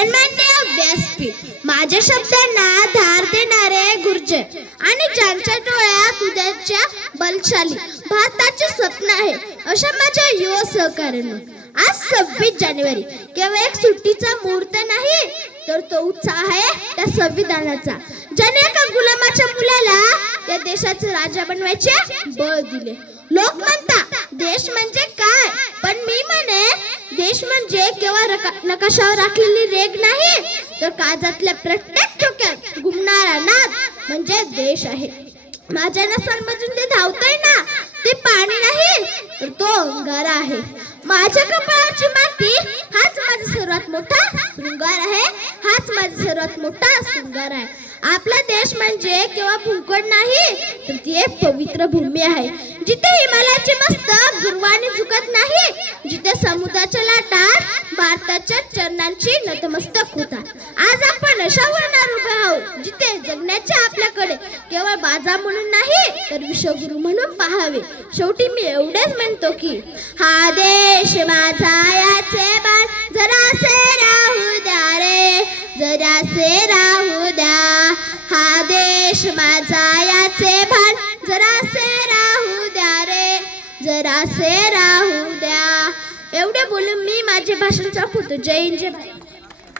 सन्माननीय व्यासपीठ, माझ्या शब्दांना धार देणारे गुर्जर आणि ज्यांच्या डोळ्यात उद्याच्या बलशाली भारताचे स्वप्न आहे अशा माझ्या युवा सहकाऱ्यांनो, आज 26 जानेवारी केवळ एक सुट्टीचा मुहूर्त नाही, तर तो उत्साह आहे त्या संविधानाचा, ज्याने एका गुलामाच्या मुलाला या देशाचे राजा बनवायचे बळ दिले. लोक म्हणतात देश म्हणजे काय, पण मी म्हणे देश म्हणजे केवळ नकाशावर राखलेली रेघ नाही, तर काळजातल्या प्रत्येक ठोक्यात घुमणारा नाद म्हणजे देश आहे. माझ्या नसांमधून ते धावतंय ना, ते पाणी नाही, तर तो अंगारा आहे. माझ्या कपाळाची माती हाच माझा सर्वात मोठा शृंगार आहे, हाच माझा सर्वात मोठा शृंगार आहे. आपला देश म्हणजे केवळ भूखंड नाही, तर ती एक पवित्र भूमी आहे, जिथे हिमालयाचे मस्तक गुरुवाने झुकत नाही, जिथे समुद्राच्या लाटात भारताच्या चरणांची नतमस्तक होतात. आज आपण अशा वळणावर उभे आहोत जिथे जगण्याचे आपल्याकडे केवळ बाजा म्हणून नाही, तर विश्वगुरु म्हणून पाहावे. शेवटी मी एवढेच म्हणतो की हा देश माझा याचे बाळ जरासे राहू द्या रे, जरासे राहू द्या. हा देश माझा याचे भान जरासे राहू द्या रे, जरासे राहू द्या. एवढे बोलून मी माझे भाषण संपवतो. जय हिंद, जय भारत.